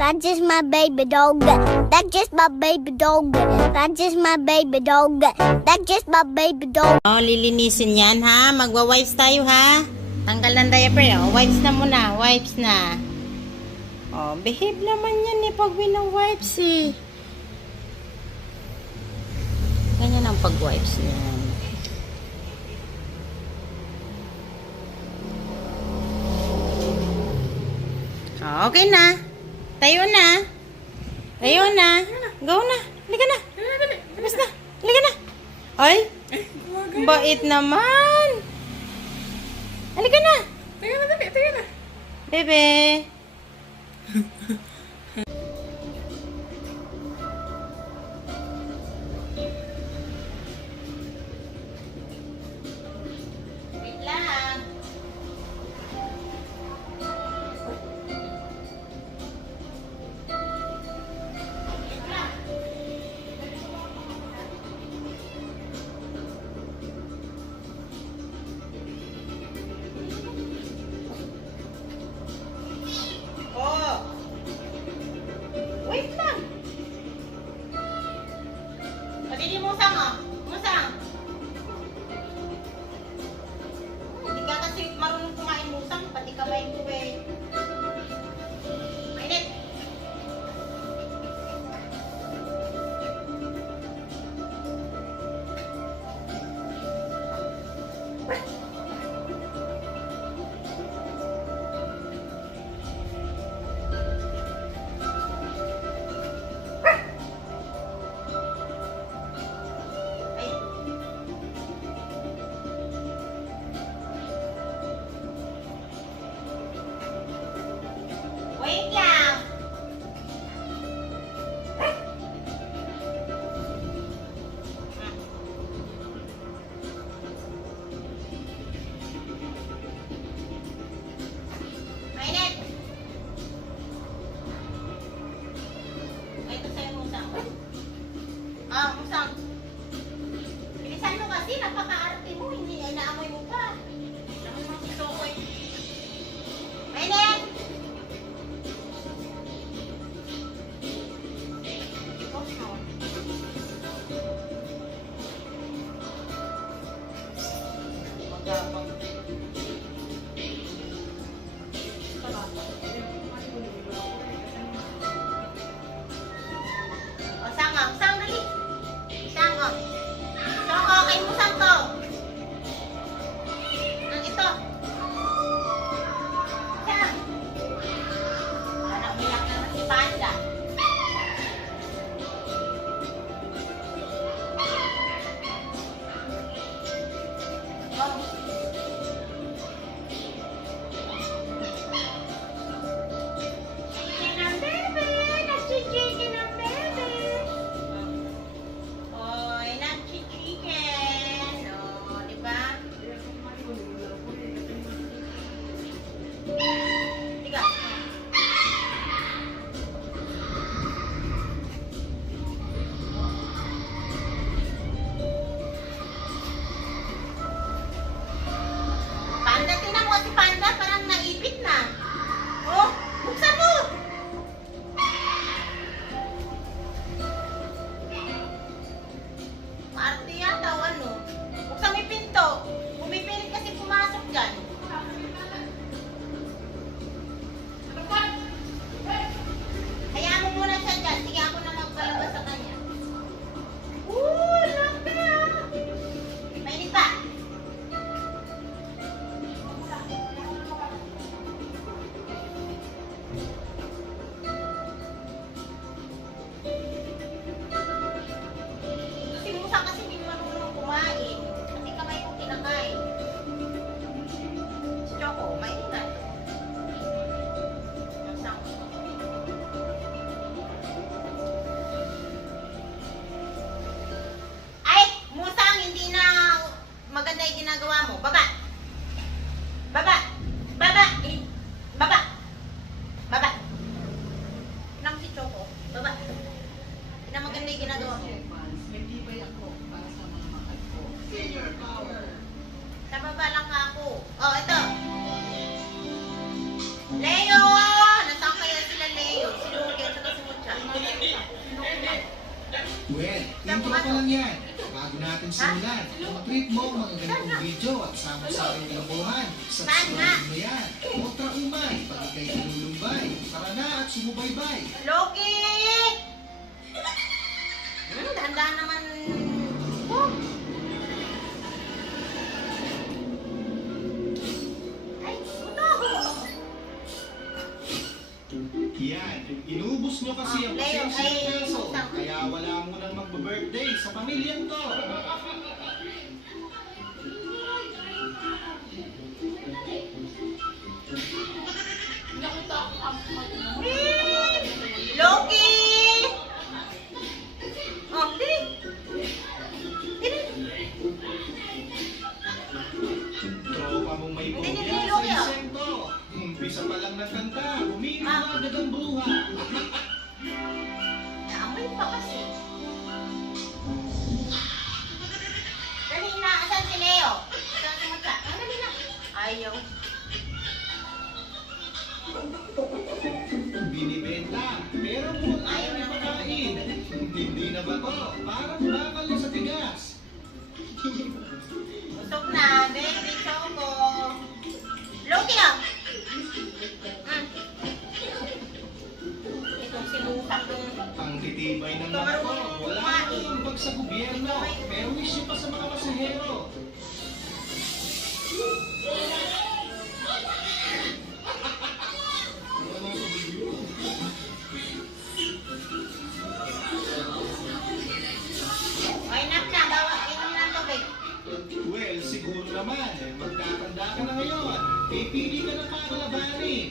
That's just my baby dog. That's just my baby dog. That's just my baby dog. That's just my baby dog. Oh, lilinisin yan ha. Magwa-wipes tayo ha. Tanggal ng diaper. Oh, wipes na muna. Wipes na. Oh, behave naman yan eh pag wina-wipes eh. Ganyan ang pag-wipes niyan. Oh, okay na. Tayo na. Tayo na. Go na. Halika na. Tapos na. Halika na. Ay, bait naman. Halika na. Tayo na, dali. Tayo na. Bebe. Wait lang. Oh. Wait lang. Pati musang oh. Musang. Hindi ka kasi marunong kumain musang. Pati kamay ko eh. Mainit. Ay. Wait lang. Mainit. Ito sa'yo, musang. Ah, musang. Bilisan mo kasi, napaka-arte mo. Hindi, ay naamoy mo pa. Naman mo si Tokoy. Mainit! Ipos mo. Magabang. O, sangam. Sang, dali. Sangam. Soko, kay musang to. Ang ito. Sang. Parang umiyak na si Panda. Oh. Chicken ang bebe. Nagchichicken ang bebe. Oy, nagchichicken. Oh, di ba? Tiga. yan. Bago natin simulan, kung trip mo ang mga ganitong video at sama sa aking kalokohan, subscribe mo yan. Kontra umay, pag ikay tinulumbay. Tara na at sumubaybay. Loki! Dahan-dahan naman. Oh. Ay, no! Yan, inubos nyo kasi ang Leo, pasensya ay, ng peso. utang. Kaya wala mo nang magbe-birthday sa pamilyang to. Loki! Oh, dili. Dili. Tropa mong may Hindi, bugya hindi, sa Loki, ah. insento. Umpisa pa lang ng kanta, humihingi na agad ang bruha. Naamoy pa kasi. Dali na, asan si Leo? Asan si Mata? Ah, dali na. Ayaw. Binibenta, pero kung ayaw na makain. Hindi na ba to? Parang bakal na sa tigas. Busog na, baby choco. Loki ah! Itong sinukan tong... Ang titibay ng mga to, wala nang ambag sa gobyerno, pero issue pa sa mga pasahero. Ay, nak na, bawa, inom ng tubig. Well, siguro naman, magkatanda ka na ngayon, pipili ka ng kakalabanin.